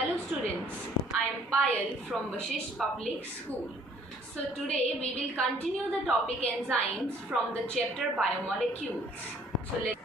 Hello students, I am Payal from Vashish Public School. So today we will continue the topic enzymes from the chapter biomolecules. So let's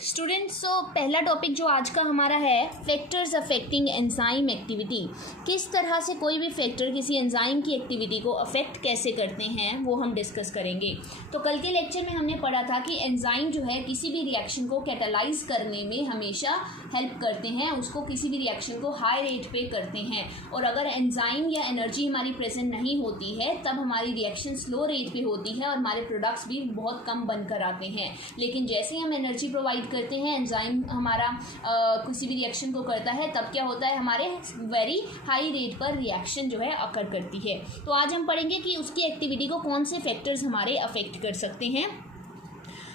students पहला topic जो आज का हमारा है factors affecting enzyme activity. किस तरह से कोई भी फैक्टर किसी एंजाइम की एक्टिविटी को अफेक्ट कैसे करते हैं वो हम डिस्कस करेंगे। तो कल के लेक्चर में हमने पढ़ा था कि एंजाइम जो है किसी भी रिएक्शन को कैटालाइज करने में हमेशा हेल्प करते हैं, उसको किसी भी रिएक्शन को हाई रेट पे करते हैं, और अगर एंजाइम या एनर्जी हमारी प्रेजेंट नहीं होती है तब हमारी रिएक्शन स्लो रेट पे होती है और हमारे प्रोडक्ट्स भी बहुत कम बनकर आते हैं। लेकिन जैसे हम एनर्जी प्रोवाइड करते हैं, एंजाइम हमारा किसी भी रिएक्शन को करता है, तब क्या होता है, हमारे वेरी हाई रेट पर रिएक्शन जो है अकर करती है। तो आज हम पढ़ेंगे कि उसकी एक्टिविटी को कौन से फैक्टर्स हमारे अफेक्ट कर सकते हैं।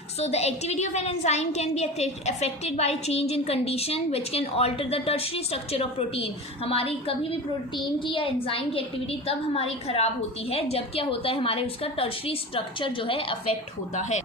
So the activity of an enzyme can be affected by change in condition which can alter the tertiary structure of protein। हमारी कभी भी प्रोटीन की या एंजाइम की एक्टिविटी तब हमारी खराब होती है जब क्या होता है, हमारे उसका टर्शरी स्ट्रक्चर जो है अफेक्ट होता है।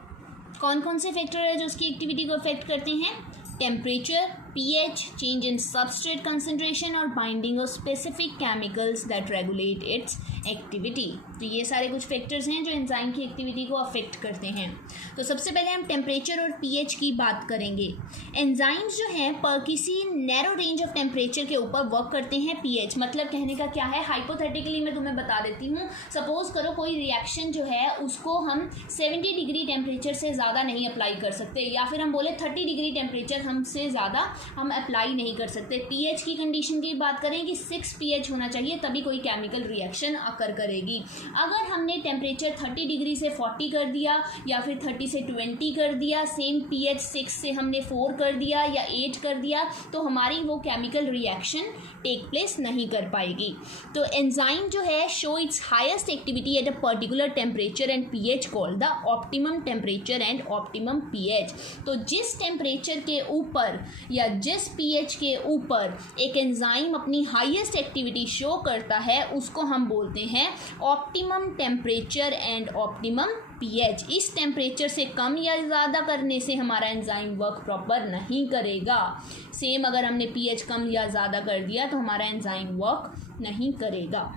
कौन कौन से फैक्टर है जो उसकी एक्टिविटी को अफेक्ट करते हैं? Temperature, pH, change in substrate concentration और binding of specific chemicals that regulate its activity. तो ये सारे कुछ फैक्टर्स हैं जो एंजाइम की एक्टिविटी को अफेक्ट करते हैं। तो सबसे पहले हम टेम्परेचर और pH की बात करेंगे। एंजाइम्स जो हैं पर किसी नैरो रेंज ऑफ टेम्परेचर के ऊपर वर्क करते हैं। pH मतलब कहने का क्या है, हाइपोथेटिकली मैं तुम्हें बता देती हूँ। सपोज करो कोई रिएक्शन जो है उसको हम 70 डिग्री टेम्परेचर से ज़्यादा नहीं अप्लाई कर सकते, या फिर हम बोले 30 डिग्री टेम्परेचर हमसे ज़्यादा हम अप्लाई नहीं कर सकते। pH की कंडीशन की बात करें कि 6 pH होना चाहिए तभी कोई केमिकल रिएक्शन अकर करेगी। अगर हमने टेम्परेचर 30 डिग्री से 40 कर दिया या फिर 30 से 20 कर दिया, सेम pH 6 से हमने 4 कर दिया या 8 कर दिया, तो हमारी वो केमिकल रिएक्शन टेक प्लेस नहीं कर पाएगी। तो एंजाइम जो है show it's highest activity at a particular temperature and pH called the optimum temperature and optimum pH। तो जिस टेम्परेचर के ऊपर या जिस pH के ऊपर एक एंजाइम अपनी हाईएस्ट एक्टिविटी शो करता है उसको हम बोलते हैं optimum temperature and optimum pH। इस टेम्परेचर से कम या ज़्यादा करने से हमारा एंजाइम वर्क प्रॉपर नहीं करेगा। सेम अगर हमने pH कम या ज़्यादा कर दिया तो हमारा एंजाइम वर्क नहीं करेगा।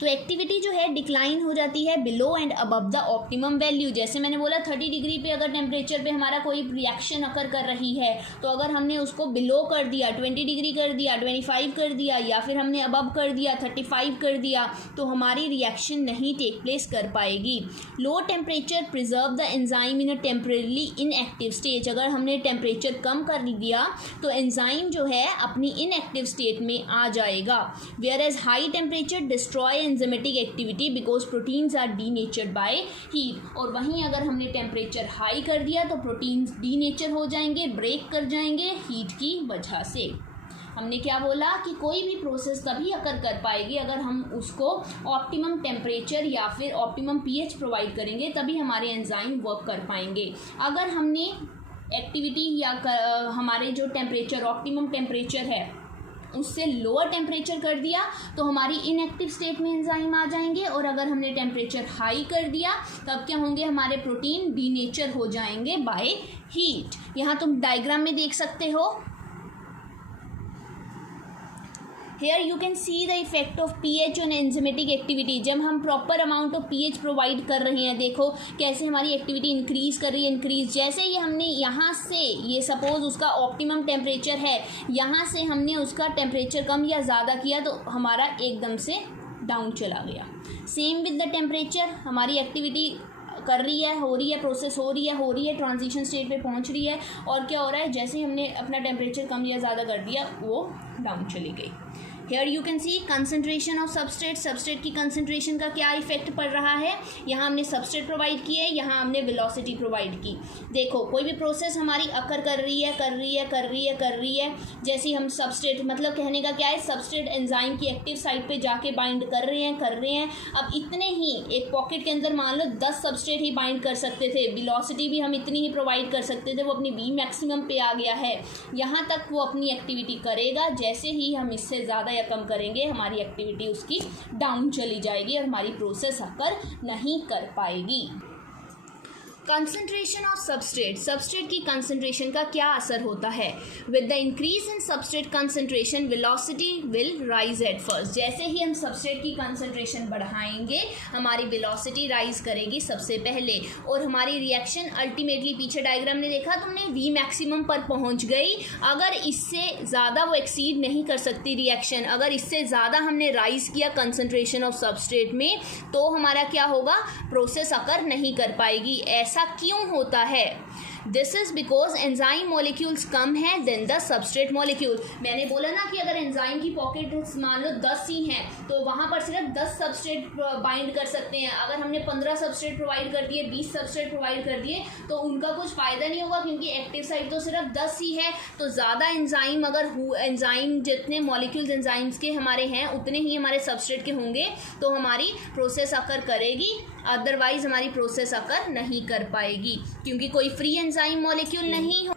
तो एक्टिविटी जो है डिक्लाइन हो जाती है below and above the optimum value. जैसे मैंने बोला 30 डिग्री पे अगर टेम्परेचर पे हमारा कोई रिएक्शन अकर कर रही है, तो अगर हमने उसको बिलो कर दिया, 20 डिग्री कर दिया, 25 कर दिया, या फिर हमने अबव कर दिया, 35 कर दिया, तो हमारी रिएक्शन नहीं टेक प्लेस कर पाएगी। Low temperature preserve the enzyme in a temporarily inactive stage. अगर हमने टेम्परेचर कम कर दिया तो एंजाइम जो है अपनी इनएक्टिव स्टेट में आ जाएगा। Whereas high temperature destroy enzymatic activity because proteins are denatured by heat. और वहीं अगर हमने टेम्परेचर हाई कर दिया तो प्रोटीन्स डीनेचर हो जाएंगे, ब्रेक कर जाएंगे हीट की वजह से। हमने क्या बोला कि कोई भी प्रोसेस तभी अकर कर पाएगी अगर हम उसको ऑप्टिमम टेम्परेचर या फिर ऑप्टिमम pH प्रोवाइड करेंगे, तभी हमारे एंजाइम वर्क कर पाएंगे। अगर हमने एक्टिविटी या हमारे जो टेम्परेचर ऑप्टिमम टेम्परेचर है उससे लोअर टेम्परेचर कर दिया तो हमारी इनएक्टिव स्टेट में एंजाइम आ जाएंगे, और अगर हमने टेम्परेचर हाई कर दिया तब क्या होंगे, हमारे प्रोटीन डीनेचर हो जाएंगे बाय हीट। यहाँ तुम डायग्राम में देख सकते हो। Here you can see the effect of pH on enzymatic activity। जब हम proper amount of pH provide कर रहे हैं, देखो कैसे हमारी एक्टिविटी इंक्रीज कर रही है। इंक्रीज जैसे ही हमने यहाँ से, ये सपोज उसका ऑप्टिमम टेम्परेचर है, यहाँ से हमने उसका टेम्परेचर कम या ज़्यादा किया तो हमारा एकदम से डाउन चला गया। सेम विद द टेम्परेचर, हमारी एक्टिविटी कर रही है, हो रही है, प्रोसेस हो रही है, ट्रांजिशन स्टेट पे पहुंच रही है, और क्या हो रहा है, जैसे ही हमने अपना टेम्परेचर कम या ज़्यादा कर दिया वो डाउन चली गई। Here you can see concentration of substrate। Substrate की कंसनट्रेशन का क्या इफेक्ट पड़ रहा है। यहाँ हमने सबस्ट्रेट प्रोवाइड की है, यहाँ हमने वेलोसिटी प्रोवाइड की। देखो कोई भी प्रोसेस हमारी अकर कर रही है, जैसे ही हम सबस्ट्रेट, मतलब कहने का क्या है, सबस्ट्रेट एंजाइम की एक्टिव साइट पे जाके बाइंड कर रहे हैं। अब इतने ही एक पॉकेट के अंदर मान लो 10 सबस्ट्रेट ही बाइंड कर सकते थे, वेलोसिटी भी हम इतनी ही प्रोवाइड कर सकते थे, वो अपनी V मैक्सिमम पे आ गया है। यहाँ तक वो अपनी एक्टिविटी करेगा, जैसे ही हम इससे ज़्यादा या कम करेंगे हमारी एक्टिविटी उसकी डाउन चली जाएगी और हमारी प्रोसेस अकर नहीं कर पाएगी। कंसंट्रेशन ऑफ सबस्ट्रेट की कंसंट्रेशन का क्या असर होता है? With the increase in substrate concentration velocity will rise at first. जैसे ही हम सबस्ट्रेट की कंसंट्रेशन बढ़ाएंगे हमारी वेलोसिटी राइज करेगी सबसे पहले, और हमारी रिएक्शन अल्टीमेटली, पीछे डायग्राम में देखा तुमने, वी मैक्सिमम पर पहुंच गई। अगर इससे ज़्यादा वो एक्सीड नहीं कर सकती रिएक्शन, अगर इससे ज़्यादा हमने राइज किया कंसंट्रेशन ऑफ सबस्ट्रेट में, तो हमारा क्या होगा, प्रोसेस अकर नहीं कर पाएगी। ऐसा क्यों होता है? This is because enzyme molecules कम है देन द सबस्ट्रेट मॉलिक्यूल। मैंने बोला ना कि अगर एंजाइम की पॉकेट मान लो 10 ही हैं तो वहाँ पर सिर्फ 10 सबस्ट्रेट बाइंड कर सकते हैं। अगर हमने 15 सबस्ट्रेट प्रोवाइड कर दिए, 20 सबस्ट्रेट प्रोवाइड कर दिए, तो उनका कुछ फ़ायदा नहीं होगा, क्योंकि एक्टिव साइट तो सिर्फ 10 ही है। तो ज़्यादा एंजाइम, अगर एंजाइम जितने मॉलिक्यूल्स एंजाइम्स के हमारे हैं उतने ही हमारे सबस्ट्रेट के होंगे, तो हमारी प्रोसेस अकर करेगी, अदरवाइज हमारी प्रोसेस अकर नहीं कर पाएगी, क्योंकि कोई फ्री एंजाइम मॉलिक्यूल नहीं हो।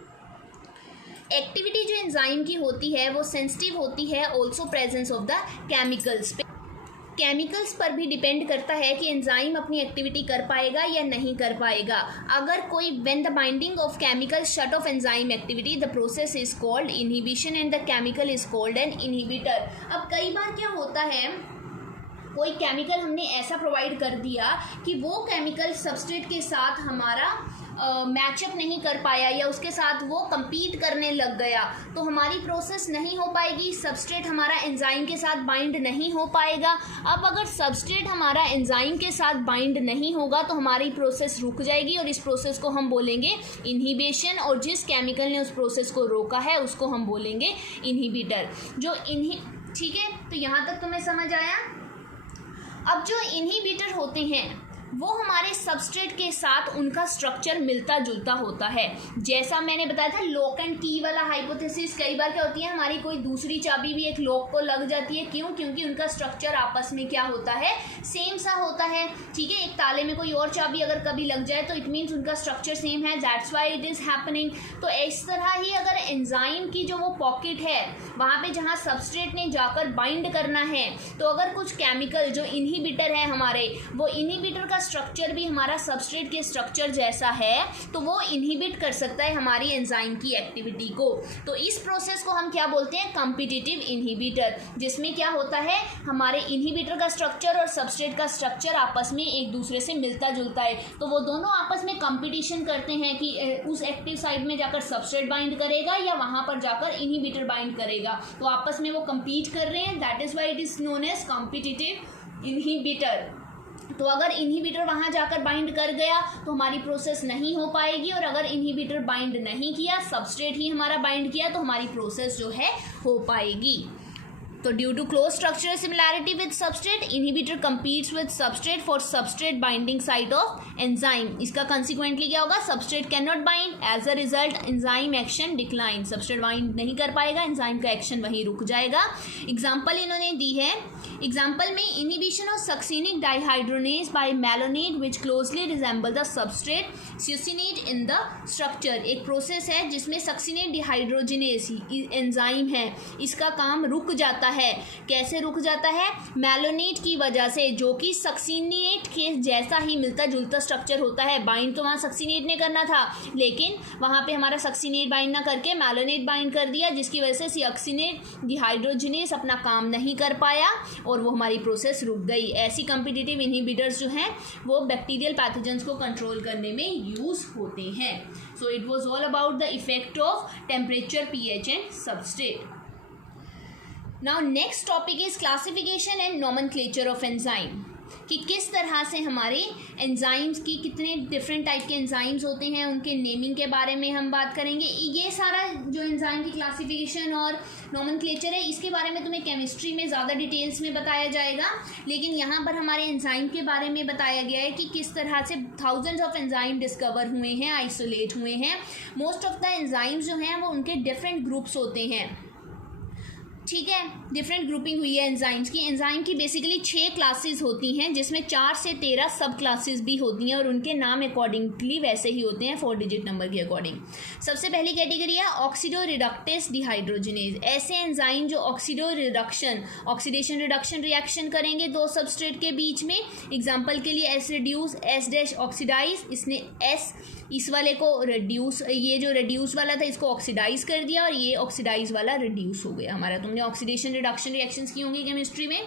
एक्टिविटी जो एंजाइम की होती है वो सेंसिटिव होती है also presence of the chemicals पर भी डिपेंड करता है कि एंजाइम अपनी एक्टिविटी कर पाएगा या नहीं कर पाएगा। अगर कोई when the binding of chemical shut off enzyme activity the process is called inhibition and the chemical is called an inhibitor. अब कई बार क्या होता है, कोई केमिकल हमने ऐसा प्रोवाइड कर दिया कि वो केमिकल सबस्ट्रेट के साथ हमारा मैचअप नहीं कर पाया, या उसके साथ वो compete करने लग गया, तो हमारी प्रोसेस नहीं हो पाएगी, सबस्ट्रेट हमारा एंजाइम के साथ बाइंड नहीं हो पाएगा। अब अगर सबस्ट्रेट हमारा एंजाइम के साथ बाइंड नहीं होगा तो हमारी प्रोसेस रुक जाएगी, और इस प्रोसेस को हम बोलेंगे इनहिबिशन, और जिस केमिकल ने उस प्रोसेस को रोका है उसको हम बोलेंगे इनहिबिटर। ठीक है, तो यहाँ तक तुम्हें समझ आया? अब जो इनहिबिटर होते हैं वो हमारे सबस्ट्रेट के साथ उनका स्ट्रक्चर मिलता जुलता होता है। जैसा मैंने बताया था लॉक एंड की वाला हाइपोथेसिस, कई बार क्या होती है, हमारी कोई दूसरी चाबी भी एक लॉक को लग जाती है। क्यों? क्योंकि उनका स्ट्रक्चर आपस में क्या होता है, सेम सा होता है। ठीक है, एक ताले में कोई और चाबी अगर कभी लग जाए तो इट मीन्स उनका स्ट्रक्चर सेम है, that's why it is happening. तो इस तरह ही अगर एंजाइम की जो वो पॉकेट है वहाँ पे जहाँ सबस्ट्रेट ने जाकर बाइंड करना है, तो अगर कुछ केमिकल जो इनहिबिटर है हमारे, वो इनहिबिटर का स्ट्रक्चर भी हमारा सबस्ट्रेट के स्ट्रक्चर जैसा है, तो वो इनहिबिट कर सकता है हमारी एंजाइम की एक्टिविटी को। तो इस प्रोसेस को हम क्या बोलते हैं, कॉम्पिटिटिव इनहिबिटर, जिसमें क्या होता है, हमारे इनहिबिटर का स्ट्रक्चर और सबस्ट्रेट का स्ट्रक्चर आपस में एक दूसरे से मिलता जुलता है। तो वो दोनों आपस में कंपटीशन करते हैं कि उस एक्टिव साइड में जाकर सबस्ट्रेट बाइंड करेगा या वहाँ पर जाकर इनहिबिटर बाइंड करेगा। तो आपस में वो कम्पीट कर रहे हैं, that is why it is known as competitive inhibitor. तो अगर इनहिबिटर वहाँ जाकर बाइंड कर गया तो हमारी प्रोसेस नहीं हो पाएगी, और अगर इनहिबिटर बाइंड नहीं किया, सबस्ट्रेट ही हमारा बाइंड किया, तो हमारी प्रोसेस जो है हो पाएगी। तो due to close structural similarity with substrate, inhibitor competes with substrate for substrate binding site of enzyme. इसका कंसिक्वेंटली क्या होगा, substrate can not bind, as a result enzyme action decline. Substrate bind नहीं कर पाएगा, एंजाइम का action वहीं रुक जाएगा। एग्जाम्पल इन्होंने दी है, एग्जाम्पल में inhibition of succinic dehydrogenase by malonate which closely resemble the substrate succinate in the structure. एक प्रोसेस है जिसमें सक्सिनेट डिहाइड्रोजिनेज एंजाइम है, इसका काम रुक जाता है। कैसे रुक जाता है, मैलोनेट की वजह से, जो कि सक्सिनेट के जैसा ही मिलता जुलता स्ट्रक्चर होता है। बाइंड तो वहाँ सक्सिनेट ने करना था, लेकिन वहाँ पे हमारा सक्सिनेट बाइंड ना करके मैलोनेट बाइंड कर दिया, जिसकी वजह से सक्सिनेट डिहाइड्रोजिनेज अपना काम नहीं कर पाया और वो हमारी प्रोसेस रुक गई। ऐसी कॉम्पिटिटिव इनहिबिटर्स जो हैं वो बैक्टीरियल पैथोजेंस को कंट्रोल करने में यूज होते हैं। So it was all about the effect of temperature, pH and substrate. Now next topic is classification and nomenclature of enzyme, कि किस तरह से हमारे एंजाइम्स की, कितने डिफरेंट टाइप के एंजाइम्स होते हैं, उनके नेमिंग के बारे में हम बात करेंगे। ये सारा जो एंजाइम की क्लासिफिकेशन और नोमेनक्लेचर है, इसके बारे में तुम्हें केमिस्ट्री में ज़्यादा डिटेल्स में बताया जाएगा, लेकिन यहाँ पर हमारे एंजाइम के बारे में बताया गया है कि किस तरह से थाउजेंड्स ऑफ एंजाइम डिस्कवर हुए हैं, आइसोलेट हुए हैं। मोस्ट ऑफ द एंजाइम्स जो हैं वो उनके डिफरेंट ग्रुप्स होते हैं। ठीक है, डिफरेंट ग्रुपिंग हुई है एंजाइम्स की। एंजाइम की बेसिकली 6 क्लासेस होती हैं, जिसमें 4 से 13 सब क्लासेस भी होती हैं और उनके नाम अकॉर्डिंगली वैसे ही होते हैं 4 डिजिट नंबर के अकॉर्डिंग। सबसे पहली कैटेगरी है ऑक्सीडो रिडक्टेस डिहाइड्रोजनेज। ऐसे एंजाइम जो ऑक्सीडेशन रिडक्शन रिएक्शन करेंगे 2 सबस्ट्रेट के बीच में। एग्जाम्पल के लिए S reduce, S dash oxidise, इसने एस इस वाले को रिड्यूस, ये जो रिड्यूस वाला था इसको ऑक्सीडाइज कर दिया और ये ऑक्सीडाइज वाला रिड्यूस हो गया हमारा। तुमने ऑक्सीडेशन रिडक्शन रिएक्शंस की होंगी केमिस्ट्री में।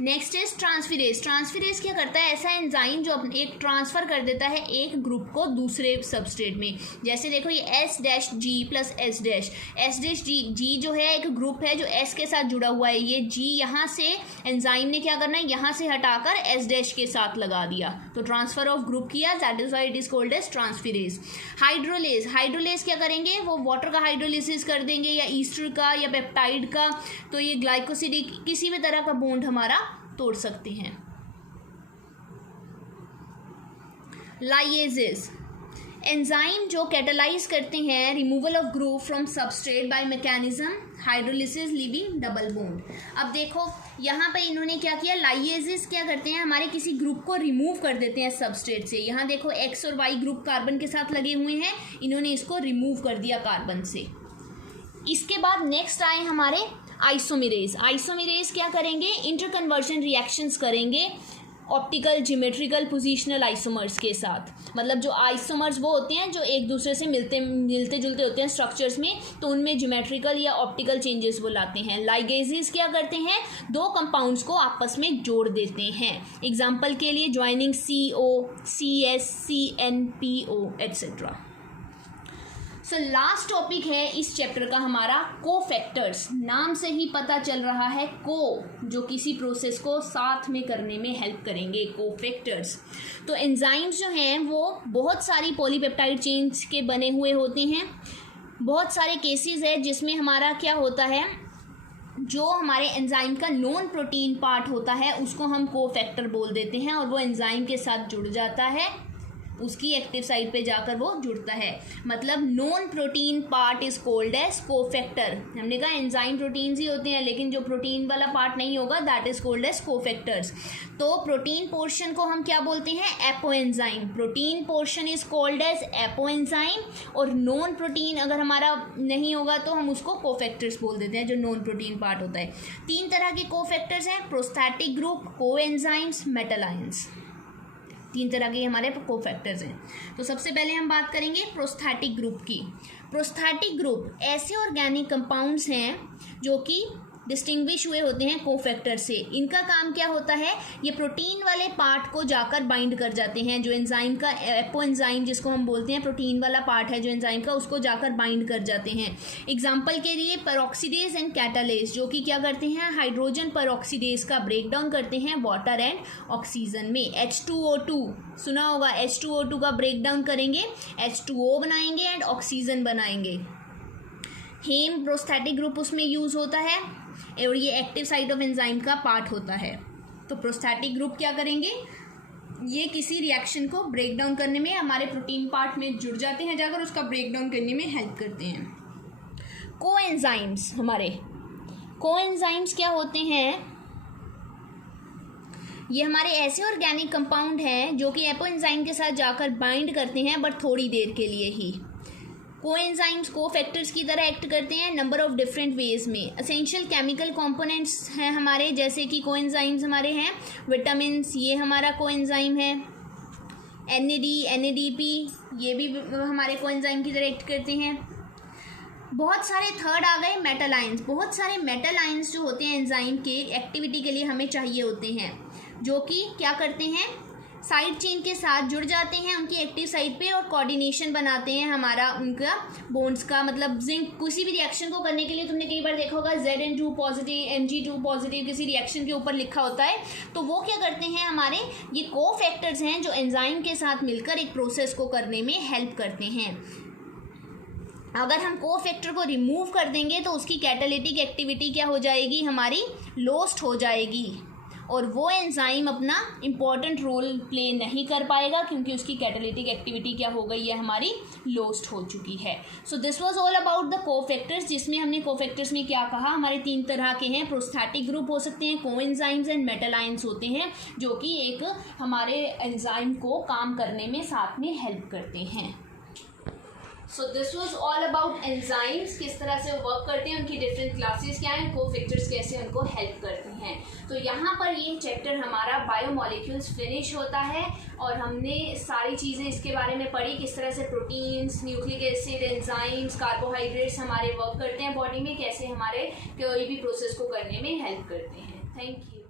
Next is transferase. ट्रांसफिरेज क्या करता है? ऐसा एंजाइम जो एक ट्रांसफर कर देता है एक ग्रुप को दूसरे सबस्ट्रेट में। जैसे देखो ये एस डैश जी प्लस एस डैश जी जो है एक ग्रुप है जो एस के साथ जुड़ा हुआ है। ये जी यहाँ से एंजाइम ने क्या करना है, यहाँ से हटाकर एस डैश के साथ लगा दिया, तो ट्रांसफर ऑफ ग्रुप किया, that is why it is called as transferase. Hydrolase क्या करेंगे? वो वाटर का हाइड्रोलिसिस कर देंगे या ईस्टर का या पेप्टाइड का, तो ये ग्लाइकोसिडिक किसी भी तरह का बॉन्ड हमारा तोड़ सकते हैं। लाइएजेस एंजाइम जो कैटालाइज करते हैं removal of group from substrate by mechanism hydrolysis leaving double bond. अब देखो यहाँ पे इन्होंने क्या किया, लाइएजेस क्या करते हैं, हमारे किसी ग्रुप को रिमूव कर देते हैं सबस्ट्रेट से। यहाँ देखो एक्स और वाई ग्रुप कार्बन के साथ लगे हुए हैं, इन्होंने इसको रिमूव कर दिया कार्बन से। इसके बाद नेक्स्ट आए हमारे आइसोमेरेज क्या करेंगे? इंटरकन्वर्जन रिएक्शंस करेंगे ऑप्टिकल ज्योमेट्रिकल पोजिशनल आइसोमर्स के साथ। मतलब जो आइसोमर्स वो होते हैं जो एक दूसरे से मिलते जुलते होते हैं स्ट्रक्चर्स में, तो उनमें ज्योमेट्रिकल या ऑप्टिकल चेंजेस वो लाते हैं। लाइगेजेस क्या करते हैं? 2 कंपाउंड्स को आपस में जोड़ देते हैं। एग्जाम्पल के लिए joining CO, CS, CNPO etcetera. So last topic है इस चैप्टर का हमारा कोफैक्टर्स। नाम से ही पता चल रहा है को, जो किसी प्रोसेस को साथ में करने में हेल्प करेंगे, कोफैक्टर्स। तो एंजाइम्स जो हैं वो बहुत सारी पॉलीपेप्टाइड चेन्स के बने हुए होते हैं। बहुत सारे केसेस है जिसमें हमारा क्या होता है, जो हमारे एंजाइम का नॉन प्रोटीन पार्ट होता है उसको हम कोफैक्टर बोल देते हैं और वो एंजाइम के साथ जुड़ जाता है, उसकी एक्टिव साइट पे जाकर वो जुड़ता है। मतलब non protein part is called as cofactor. हमने कहा एंजाइम प्रोटीन्स ही होते हैं, लेकिन जो प्रोटीन वाला पार्ट नहीं होगा that is called as cofactors. तो प्रोटीन पोर्शन को हम क्या बोलते हैं? Apoenzyme. Protein portion is called as apoenzyme और नॉन प्रोटीन अगर हमारा नहीं होगा तो हम उसको कोफैक्टर्स बोल देते हैं, जो नॉन प्रोटीन पार्ट होता है। 3 तरह के कोफैक्टर्स हैं, प्रोस्थैटिक ग्रुप, कोएंजाइम्स, मेटल आयंस। 3 तरह के हमारे कोफैक्टर्स हैं। तो सबसे पहले हम बात करेंगे प्रोस्थैटिक ग्रुप की। प्रोस्थैटिक ग्रुप ऐसे ऑर्गेनिक कंपाउंड्स हैं जो कि डिस्टिंग्विश हुए होते हैं कोफैक्टर से। इनका काम क्या होता है? ये प्रोटीन वाले पार्ट को जाकर बाइंड कर जाते हैं। जो एंजाइम का एपोएंजाइम जिसको हम बोलते हैं, प्रोटीन वाला पार्ट है जो एंजाइम का, उसको जाकर बाइंड कर जाते हैं। एग्जाम्पल के लिए पेरोक्सीडेज एंड कैटालेज, जो कि क्या करते हैं? हाइड्रोजन पेरोक्सीडेज का ब्रेक डाउन करते हैं वाटर एंड ऑक्सीजन में। H2O2 सुना होगा, H2O2 का ब्रेक डाउन करेंगे, H2O बनाएंगे एंड ऑक्सीजन बनाएंगे। हेम प्रोस्थैटिक ग्रुप उसमें यूज होता है और ये एक्टिव साइट ऑफ एंजाइम का पार्ट होता है। तो प्रोस्थैटिक ग्रुप क्या करेंगे? ये किसी रिएक्शन को ब्रेक डाउन करने में हमारे प्रोटीन पार्ट में जुड़ जाते हैं, जाकर उसका ब्रेक डाउन करने में हेल्प करते हैं। कोएंजाइम्स कोएंजाइम्स क्या होते हैं? ये हमारे ऐसे ऑर्गेनिक कंपाउंड हैं जो कि एपोएंजाइम के साथ जाकर बाइंड करते हैं, बट थोड़ी देर के लिए ही। कोएंजाइम्स कोफैक्टर्स की तरह एक्ट करते हैं नंबर ऑफ डिफरेंट वेज में। एसेंशियल केमिकल कंपोनेंट्स हैं हमारे, जैसे कि कोएंजाइम्स हमारे हैं विटामिन, ये हमारा कोएंजाइम है। NAD, NADP ये भी हमारे कोएंजाइम की तरह एक्ट करते हैं। बहुत सारे थर्ड आ गए मेटल आयंस। बहुत सारे मेटल आयंस जो होते हैं एंजाइम के एक्टिविटी के लिए हमें चाहिए होते हैं, जो कि क्या करते हैं? साइड चेन के साथ जुड़ जाते हैं उनकी एक्टिव साइड पे और कोऑर्डिनेशन बनाते हैं हमारा उनका बॉन्ड्स का। मतलब जिंक किसी भी रिएक्शन को करने के लिए तुमने कई बार देखा होगा Zn2 पॉजिटिव, Mg2 पॉजिटिव किसी रिएक्शन के ऊपर लिखा होता है। तो वो क्या करते हैं? हमारे ये कोफैक्टर्स हैं जो एंजाइम के साथ मिलकर एक प्रोसेस को करने में हेल्प करते हैं। अगर हम कोफैक्टर को रिमूव कर देंगे तो उसकी कैटालिटिक एक्टिविटी क्या हो जाएगी? हमारी लॉस्ट हो जाएगी और वो एंजाइम अपना इम्पॉर्टेंट रोल प्ले नहीं कर पाएगा क्योंकि उसकी कैटालिटिक एक्टिविटी क्या हो गई है, हमारी लॉस्ट हो चुकी है। So this was all about the cofactors, जिसमें हमने कोफैक्टर्स में क्या कहा, हमारे 3 तरह के हैं। प्रोस्थेटिक ग्रुप हो सकते हैं, कोएंजाइम्स एंड मेटालाइंस होते हैं, जो कि एक हमारे एंजाइम को काम करने में साथ में हेल्प करते हैं। So this was all about enzymes, किस तरह से वर्क करते हैं, उनकी डिफरेंट क्लासेस क्या हैं, कोफैक्टर्स कैसे उनको हेल्प करते हैं। तो यहाँ पर ये चैप्टर हमारा बायोमोलिक्यूल्स फिनिश होता है और हमने सारी चीज़ें इसके बारे में पढ़ी, किस तरह से proteins, nucleic acid, enzymes, carbohydrates हमारे वर्क करते हैं बॉडी में, कैसे हमारे कोई भी प्रोसेस को करने में हेल्प करते हैं। Thank you.